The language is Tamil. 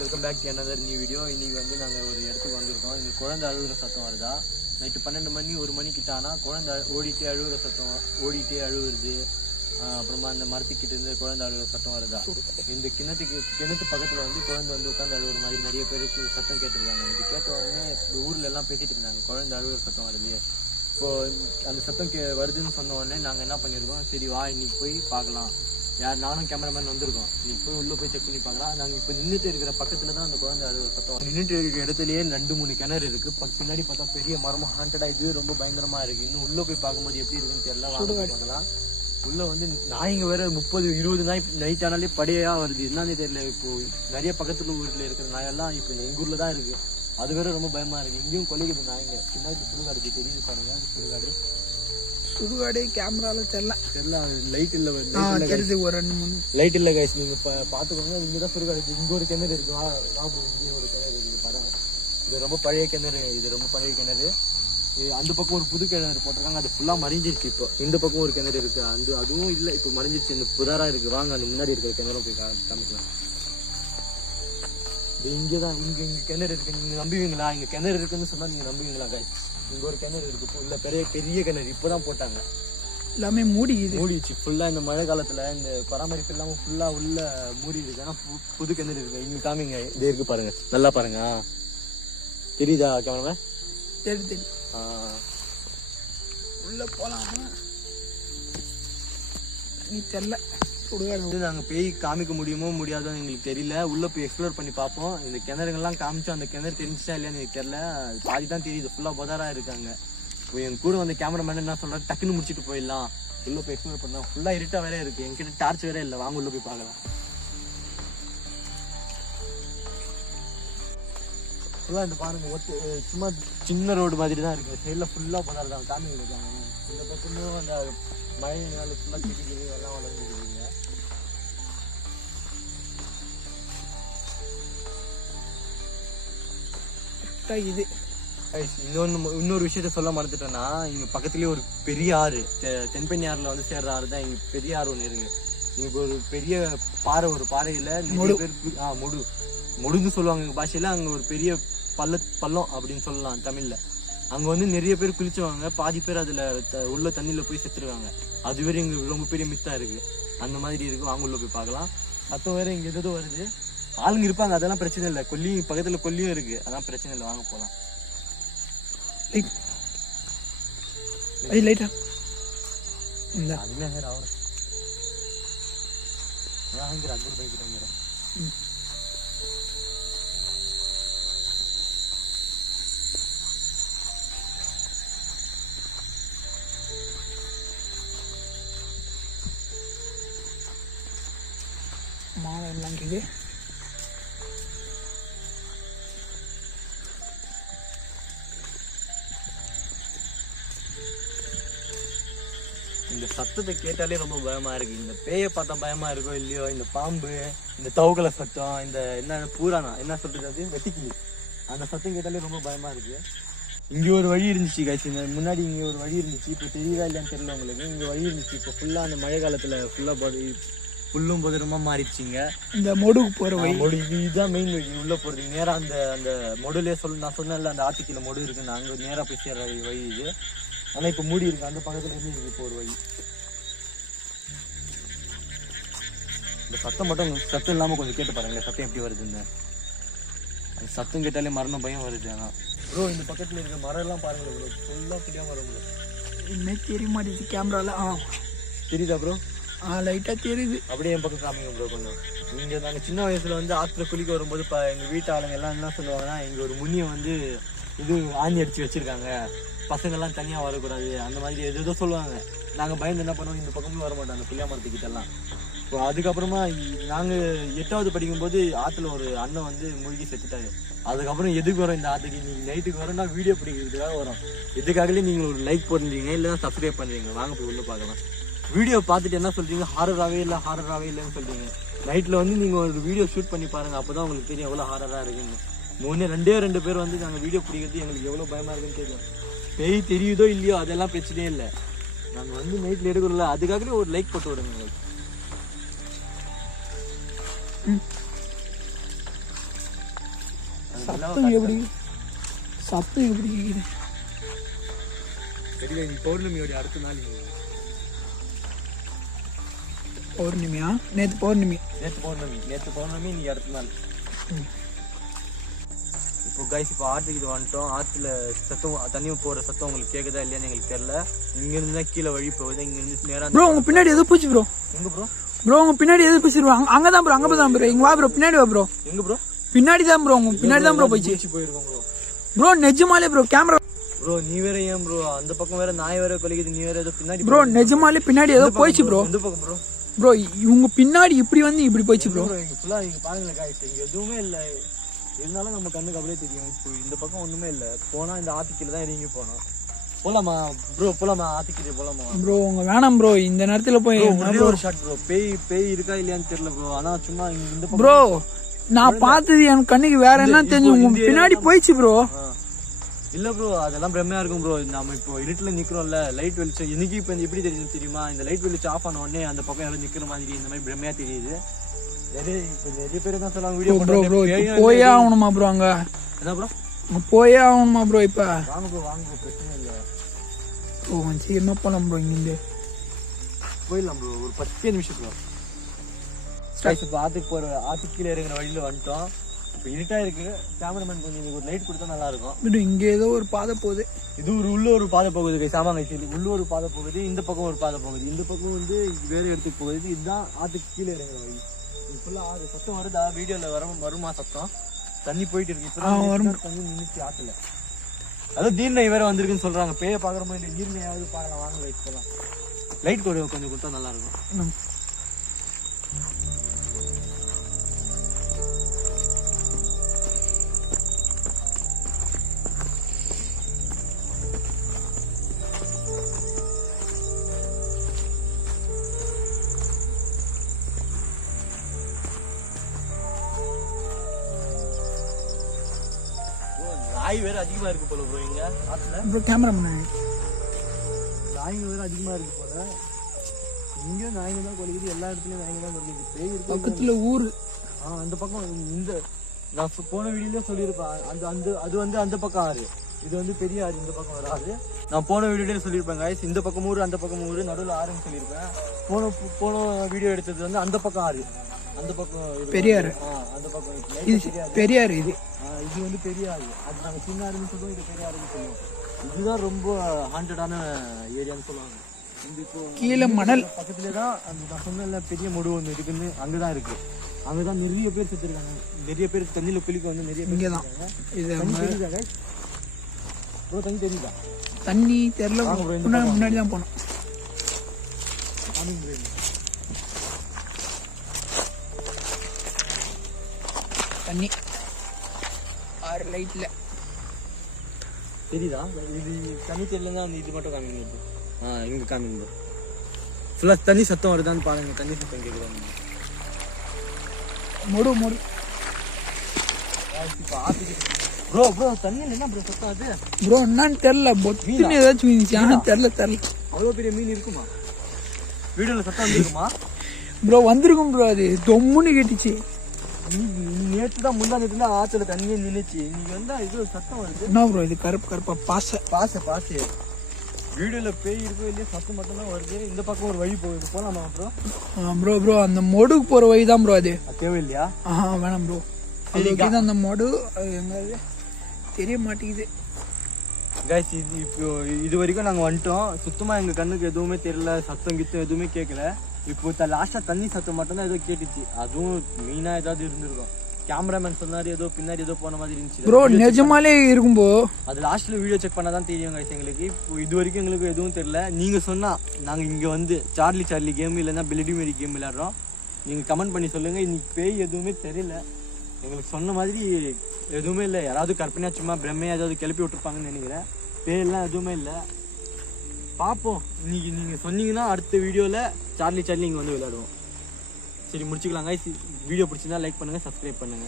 Welcome back to another new video. இன்னைக்கு வந்து நாங்கள் ஒரு இடத்துக்கு வந்திருக்கோம். இங்கே குழந்தை அழுகுற சத்தம் வருதா. நைட்டு 12 மணி 1 மணிக்கிட்ட ஆனால் குழந்தை ஓடிட்டே அழுகுற சத்தம், ஓடிட்டே அழுகுறது. அப்புறமா அந்த மரத்துக்கிட்ட இருந்து குழந்தை அழுகுற சத்தம் வருதா. இந்த கிணத்து பக்கத்தில் வந்து குழந்தை வந்து உட்காந்து அழுகுற மாதிரி நிறைய பேருக்கு சத்தம் கேட்டிருக்காங்க. இது கேட்ட உடனே ஊரில் எல்லாம் பேசிட்டு இருந்தாங்க, குழந்தை அழுகுற சத்தம் வருது. இப்போது அந்த சத்தம் வருதுன்னு சொன்ன உடனே நாங்கள் என்ன பண்ணியிருக்கோம், சரி வா இன்னைக்கு போய் பார்க்கலாம். நானும் கேமராமேன் வந்திருக்கோம். நீ போய் உள்ளே போய் செக் பண்ணி பார்க்கலாம். நாங்கள் இப்போ நின்றுட்டு இருக்கிற பக்கத்தில் தான் அந்த குழந்தை அழுகுற சத்தம். நின்றுட்டு இருக்கிற இடத்துலயே 2-3 கிணறு இருக்குது. பின்னாடி பார்த்தா பெரிய மரமாக ஹாண்டடாக இது ரொம்ப பயங்கரமாக இருக்குது. இன்னும் உள்ளே போய் பார்க்கும்போது எப்படி இருக்குன்னு தெரியல, வாங்க பார்க்கலாம். உள்ளே வந்து நாய்ங்க வேற 30-20 நாய் நைட் ஆனாலே படையாக வருது. என்னன்னே தெரியல. இப்போது நிறைய பக்கத்தில் ஊரில் இருக்கிற நாயெல்லாம் இப்போ எங்கள் ஊரில் தான் இருக்குது. அது வேற ரொம்ப பயமாக இருக்குது. இங்கேயும் கொலைக்குது நாய்ங்க. பின்னாடி சுடுகாடு தெரியுது பாருங்க, சுடுகாடு கேமரால தெரியல லைட் இல்ல, தெரியுது ஒரு 2-3 லைட் இல்ல கைஸ். நீங்க பாத்துக்கோங்க. இங்கதான் சுடுகாடு. இங்க ஒரு கிணறு இருக்கு, இங்கே ஒரு கிணறு இருக்கு பாருங்க. இது ரொம்ப பழைய கிணறு. அந்த பக்கம் ஒரு புது கிணறு போட்டிருக்காங்க, அது ஃபுல்லா மறைஞ்சிருச்சு. இப்போ இந்த பக்கம் ஒரு கிணறு இருக்கு, அதுவும் இல்ல, இப்போ மறைஞ்சிருச்சு. இந்த புதாரா இருக்கு. வாங்க அந்த முன்னாடி இருக்கிற கிணறு போய் காமிக்கலாம். இங்கதான் இங்க கிணறு இருக்கு. நீங்க நம்புவீங்களா? இங்க கிணறு இருக்குன்னு சொன்னா நீங்க நம்புவீங்களா கைஸ்? இங்க ஒரு கிணறு இருக்கு, உள்ள பெரிய கிணறு. இப்பதான் போட்டாங்க, எல்லாமே மூடிச்சு ஃபுல்லா. இந்த மழை காலத்துல இந்த பராமரிப்பு இல்லாம ஃபுல்லா உள்ள மூடி இருக்கு. ஆனா புது கிணறு இருக்கு. இங்க காமிங்க, இது இருக்கு பாருங்க, நல்லா பாருங்க. தெரியுதா கேமரா? தெரியுது. உள்ள போலாமா நீ தெரியல. நாங்க போய் காமிக்க முடியுமோ முடியாதோ எங்களுக்கு தெரியல. உள்ள போய் எக்ஸ்ப்ளோர் பண்ணி பார்ப்போம். இந்த கிணறுங்கெல்லாம் காமிச்சோம். அந்த கிணறு தெரிஞ்சுச்சா இல்லையான்னு எனக்கு தெரியல. பாதி தான் தெரியுது, ஃபுல்லா பதாரா இருக்காங்க. இப்போ என் கூட வந்து கேமராமேன் என்ன சொல்றாரு, டக்குன்னு முடிச்சுட்டு போயிடலாம், உள்ள போய் எக்ஸ்ப்ளோர் பண்ணலாம். ஃபுல்லா இருட்டா வேற இருக்கு, என்கிட்ட டார்ச் வேற இல்லை. வாங்க உள்ள போய் பார்க்கலாம். ஃபுல்லா இந்த பாருங்க, சும்மா சின்ன ரோடு மாதிரி தான் இருக்கு. சைட்ல ஃபுல்லா பதாரா தான் காமிங்க இருக்காங்க. இந்த பக்கமும் அந்த மழை நாள் ஃபுல்லா செடி எல்லாம் வளர்ந்துருக்குங்க. இது இன்னொரு விஷயத்த சொல்ல மறந்துட்டேன்னா, இங்க பக்கத்துலயே ஒரு பெரிய ஆறு, தென்பெண்ணி ஆறுல வந்து சேர்ற ஆறு தான். இங்க பெரிய ஆறு ஒண்ணு இருக்கு. இங்க ஒரு பெரிய பாறை, ஒரு பாறையில நிறைய பேர் மொடுன்னு சொல்லுவாங்க எங்க பாஷையில. அங்க ஒரு பெரிய பள்ளம் அப்படின்னு சொல்லலாம் தமிழ்ல. அங்க வந்து நிறைய பேர் குளிச்சுவாங்க. பாதி பேர் அதுல உள்ள தண்ணியில போய் செத்துருவாங்க. அது வேற இங்க ரொம்ப பெரிய மித்தா இருக்கு. அந்த மாதிரி இருக்கு. வாங்க உள்ள போய் பார்க்கலாம். மத்த வேற இங்க எதோ வருது, ஆளுங்க இருப்பாங்க, அதெல்லாம் பிரச்சனை இல்லை. பக்கத்துல கொல்லியும் இருக்கு, அதான் பிரச்சனை இல்லை. வாங்க போலாம். லைட்டா மாலை எல்லாம் இருக்குது. இந்த சத்தத்தை கேட்டாலே ரொம்ப பயமா இருக்கு. இந்த பேயை பார்த்தா பயமா இருக்கோ இல்லையோ, இந்த பாம்பு, இந்த தவுக்கலை சத்தம், இந்த என்ன பூரானா என்ன சொல்றது, அது வெட்டிக்கிளி, அந்த சத்தம் கேட்டாலே ரொம்ப பயமா இருக்கு. இங்க ஒரு வழி இருந்துச்சு கைஸ். இந்த முன்னாடி இங்க ஒரு வழி இருந்துச்சு. இப்போ தெரியுதா இல்லையான்னு தெரியல உங்களுக்கு. இங்க வழி இருந்துச்சு. இப்போ ஃபுல்லா அந்த மழை காலத்துல ஃபுல்லா புல்லும் பதரமா மாறிடுச்சிங்க. இந்த மொடுக்கு போற வழி, இதுதான் மெயின் வழி உள்ள போறது. நேரா அந்த மொடுலே நான் சொன்னேன்ல, அந்த ஆத்துக்கில மொடு இருக்குன்னு, அங்க நேரா போய் சேர்ற வழி இது. ஆனா இப்ப மூடி இருக்கு. அந்த பக்கத்துல இருந்து இருக்கு இப்போ ஒரு வழி. இந்த சத்தம் இல்லாம கொஞ்சம் கேட்டு பாருங்க, சத்தம் எப்படி வருதுன்னு. அந்த சத்தம் கேட்டாலே மரணம் பயம் வருது. ஆனா ப்ரோ இந்த பக்கத்துல இருக்க மரம் எல்லாம் பாருங்க ப்ரோ, ஃபுல்லா பெரிய மரம். இன்னே தெரிய மாட்டேங்குது கேமரால. தெரியுதா ப்ரோ? லைட்டா தெரியுது. அப்படியே என் பக்கம் காமிங்க ப்ரோ கொஞ்சம். இங்க நாங்க சின்ன வயசுல வந்து ஆத்துல குளிக்க வரும்போது எங்க வீட்டு ஆளுங்க எல்லாம் என்ன சொல்லுவாங்கன்னா, இங்க ஒரு முனியை வந்து இது ஆணி அடிச்சு வச்சிருக்காங்க, பசங்கள்லாம் தனியா வரக்கூடாது, அந்த மாதிரி எதோ சொல்லுவாங்க. நாங்க பயந்து என்ன பண்ணுவோம், இந்த பக்கமும் வர மாட்டோம் அந்த புளியா மரத்துக்கிட்ட எல்லாம். இப்போ அதுக்கப்புறமா நாங்க 8வது படிக்கும்போது ஆத்துல ஒரு அண்ணன் வந்து மூழ்கி செத்துட்டாரு. அதுக்கப்புறம் எதுக்கு வரோம் இந்த ஆத்துக்கு, நீங்க நைட்டுக்கு வரோம்னா வீடியோ பிடிக்கிறதுக்காக வரோம். இதுக்காகவே நீங்க ஒரு லைக் போடுறீங்க, இல்லைன்னா சப்ஸ்கிரைப் பண்றீங்க. வாங்க போய் உள்ள பார்க்கலாம். வீடியோ பார்த்துட்டு என்ன சொல்றீங்க, ஹாரராகவே இல்லைன்னு சொல்றீங்க. நைட்ல வந்து நீங்க ஒரு வீடியோ ஷூட் பண்ணி பாருங்க, அப்பதான் உங்களுக்கு தெரியும் எவ்வளவு ஹாரரா இருக்குன்னு. 2 பேர் வந்து நாங்க வீடியோ பிடிக்கிறது எங்களுக்கு எவ்வளவு பயமா இருக்குன்னு தெரியும். பேய் தெரியுதோ இல்லையோ அதெல்லாம் பிரச்சனையே இல்லை. நாங்க வந்து நைட்ல எடுக்கிறோம்ல, அதுக்காகவே ஒரு லைக் போட்டு விடுங்க. சத்தம் எப்படி கேக்குது? தெரியல. நீ பௌர்ணமியோட அடுத்த நாள் பௌர்ணமியா? நேத்து பௌர்ணமி நீ அடுத்த நாள். இப்போ கைஸ் இப்போ ஆற்றுக்கு வந்துட்டோம். ஆற்றுல சத்தம் தண்ணி போகிற சத்தம் உங்களுக்கு கேட்குதா இல்லையான்னு எங்களுக்கு தெரியல. இங்கேருந்து தான் கீழே வழி போகுது. இங்கேருந்து நேராக ப்ரோ உங்க பின்னாடி எதோ பூச்சி ப்ரோ. எங்க ப்ரோ? ப்ரோ உங்க பின்னாடி எதோ பூச்சி ப்ரோ. அங்கதான் ப்ரோ, அங்கதான் ப்ரோ. இங்க வா ப்ரோ, பின்னாடி வா ப்ரோ. எங்க ப்ரோ? பின்னாடி தான் ப்ரோ, உங்க பின்னாடி தான் ப்ரோ போயிடுச்சு. போயிருக்கோம் ப்ரோ. ப்ரோ நிஜமாலே ப்ரோ கேமரா ப்ரோ நீ வேற ஏன் ப்ரோ அந்த பக்கம் வேற நாய் வேற கொலைக்குது, நீ வேற ஏதோ பின்னாடி ப்ரோ நிஜமாலே பின்னாடி ஏதோ போயிடுச்சு ப்ரோ. எந்த பக்கம் ப்ரோ? ப்ரோ இவங்க பின்னாடி இப்படி வந்து இப்படி போயிடுச்சு ப்ரோ. இங்க ஃபுல்லா இங்க பாருங்க காய்ஸ், இங்க எதுவுமே இல்ல. இருந்தாலும் நம்ம கண்ணுக்கு அப்படியே தெரியும். இப்போ இந்த பக்கம் ஒண்ணுமே இல்ல. போனா இந்த ஆத்துக்கீழ தான் இறங்கி போனோம். போலாமா ப்ரோ? போலாமா ஆத்துக்கீழ போலாமா ப்ரோ? உங்க வேணாம் ப்ரோ, இந்த நேரத்துல போய் ஒரு ஷாட் ப்ரோ. பேய் இருக்கா இல்லையான்னு தெரியல ப்ரோ. ஆனா சும்மா இந்த பக்கம் ப்ரோ நான் பார்த்தது என் கண்ணுக்கு வேற என்ன தெரிஞ்சு உங்க பின்னாடி போயிடுச்சு ப்ரோ. இல்ல ப்ரோ அதெல்லாம் பிரம்மையா இருக்கும் ப்ரோ. நம்ம இப்போ இருட்டுல நிக்கிறோம்ல, லைட் வெளிச்சம் இன்னைக்கு இப்போ எப்படி தெரியுது தெரியுமா? இந்த லைட் வெளிச்சம் ஆஃப் ஆன உடனே அந்த பக்கம் யாரும் நிக்கிற மாதிரி இந்த மாதிரி பிரம்மையா தெரியுது. நிறைய பேர் தான் சொல்லுவாங்க வீடியோ ப்ரோ. ப்ரோ போயே ஆகணுமா ப்ரோ? அங்க என்ன ப்ரோ? போயே ஆகணுமா ப்ரோ? இப்ப வாங்க ப்ரோ, வாங்க ப்ரோ, பிரச்சனை இல்லை ப்ரோ. சீக்கிரமா போலாம் ப்ரோ. இங்கிருந்து போயிடலாம் ப்ரோ. ஒரு 10 நிமிஷம் ப்ரோ. இப்போ ஆத்துக்கு கீழே இறங்குற வழியில வந்துட்டோம். இப்போ இருட்டா இருக்கு. கேமராமேன் கொஞ்சம் ஒரு லைட் கொடுத்தா நல்லா இருக்கும். இங்க ஏதோ ஒரு பாதை போகுது. இது உள்ள ஒரு பாதை போகுது சாமாங்க. உள்ள ஒரு பாதை போகுது, இந்த பக்கம் ஒரு பாதை போகுது. இந்த பக்கம் வந்து வேற இடத்துக்கு போகுது. இதுதான் ஆத்துக்கு கீழே இறங்குற வழி. ஃபுல்லா ஆறு சத்தம் வருதா? வீடியோல வருமா சத்தம்? தண்ணி போயிட்டு இருக்கு. இப்போ தண்ணி நின்றுச்சு ஆத்துல. அதாவது நீர்நிலை வேற வந்திருக்குன்னு சொல்றாங்க. பேய பாக்குற மாதிரி நீர்நிலையாவது பார்க்கலாம். வாங்க லைட் போகலாம். லைட் கொஞ்சம் கொடுத்தா நல்லா இருக்கும். நாய் வேற அதிகமா இருக்கு போல ப்ரோ. இங்க ஆத்துல ப்ரோ கேமராமேன் நாய்ங்க வேற அதிகமா இருக்கு போல. இங்க நாய்ங்க தான் கொலைக்குது. எல்லா இடத்துலயும் நாய்ங்க தான் கொலைக்குது. பேய் இருக்கு பக்கத்துல ஊரு. அந்த பக்கம் இந்த நான் போன வீடியோல சொல்லியிருப்பேன். அது வந்து அந்த பக்கம் ஆறு. இது வந்து பெரிய ஆறு. இந்த பக்கம் வராது. நான் போன வீடியோல சொல்லியிருப்பேன் guys. இந்த பக்கம் ஊரு அந்த பக்கம் ஊரு நடுவில் ஆறுன்னு சொல்லியிருப்பேன். போன வீடியோ எடுத்தது வந்து அந்த பக்கம் ஆறு. அந்த பக்கம் பெரியாறு. அந்த பக்கம் பெரியாறு. இது வந்து பெரியாறு. அது நாங்கள் சின்ன ஆறுன்னு சொல்லுவோம், இது பெரியாறுன்னு சொல்லுவோம். இதுதான் ரொம்ப ஹாண்டடான ஏரியான்னு சொல்லுவாங்க. இந்த இப்போ கீழே மணல் பக்கத்துல தான் அந்த நான் சொன்ன பெரிய முடு ஒன்று இருக்குன்னு அங்கதான் இருக்கு. அங்கதான் நிறைய பேர் செத்துருக்காங்க. நிறைய பேர் தண்ணியில குளிக்க வந்து நிறைய பேர் இங்கதான். தெரியுதா ப்ரோ? தண்ணி தெரியுதா? தண்ணி தெரியல. முன்னாடி தான் போனோம். தண்ணி ஆறு லைட்ல தெரியுதா? இது தண்ணி தெரியலன்னா அந்த இது மட்டும் காமிங்க. இங்க காமிங்க. ஃபுல்லா தண்ணி சத்தம் வருதான்னு பாருங்க. தண்ணி சத்தம் கேட்குறாங்க. மொடு ப்ரோ தண்ணியில் என்ன ப்ரோ சத்தம் அது? ப்ரோ என்னன்னு தெரியல. பொட்டின்னு ஏதாச்சும் மீன் தெரியல. அவ்வளோ பெரிய மீன் இருக்குமா? வீடியோல சத்தம் வந்துருக்குமா ப்ரோ? வந்திருக்கும் ப்ரோ. அது தொம்முன்னு கேட்டுச்சு. நேற்று தான் முன்னாடி ஆத்துல தண்ணியே நின்றுச்சு. இன்னைக்கு வந்தா இது சத்தம் வருது. என்ன ப்ரோ இது? கருப்பா பாச. வீடியோல பேய் இருக்கோ இல்லையா சத்தம் மட்டும் தான் வருது. இந்த பக்கம் ஒரு வழி போகுது. போலாமா ப்ரோ? ப்ரோ அந்த மொடுக்கு போற வழி தான் ப்ரோ. அது தேவையில்லையா? வேணாம் ப்ரோ. அந்த மொடு எங்க தெரிய மாட்டேங்குது கைஸ். இது வரைக்கும் நாங்க வந்துட்டோம். சுத்தமா எங்க கண்ணுக்கு எதுவுமே தெரியல. சத்தம் கித்தம் எதுவுமே கேட்கல. இப்போ லாஸ்டா தண்ணி சத்தம் மட்டும் தான் ஏதோ கேட்டுச்சு. அதுவும் மீனா ஏதாவது இருந்திருக்கும். கேமராமேன் சொன்னாரு ஏதோ பின்னாடி ஏதோ போன மாதிரி இருந்துச்சு ப்ரோ. நிஜமாலே இருக்கும் ப்ரோ. அது லாஸ்ட்ல வீடியோ செக் பண்ணாதான் தெரியும் கைஸ் எங்களுக்கு. இப்போ இது வரைக்கும் எங்களுக்கு எதுவும் தெரியல. நீங்க சொன்னா நாங்க இங்க வந்து சார்லி கேம் இல்லைன்னா பிலிடி மேரி கேம் விளையாடுறோம். நீங்க கமெண்ட் பண்ணி சொல்லுங்க. இன்னைக்கு பேய் எதுவுமே தெரியல. எங்களுக்கு சொன்ன மாதிரி எதுவுமே இல்லை. யாராவது கற்பனையா சும்மா பிரம்மையா ஏதாவது கிளப்பி விட்டுருப்பாங்கன்னு நினைக்கிறேன். பேயெல்லாம் எதுவுமே இல்லை. பார்ப்போம். இன்னைக்கு நீங்க சொன்னீங்கன்னா அடுத்த வீடியோல சார்லி இங்க வந்து விளையாடுவோம். சரி முடிச்சுக்கலாம் கைஸ். வீடியோ பிடிச்சிருந்தா லைக் பண்ணுங்க, சப்ஸ்கிரைப் பண்ணுங்க.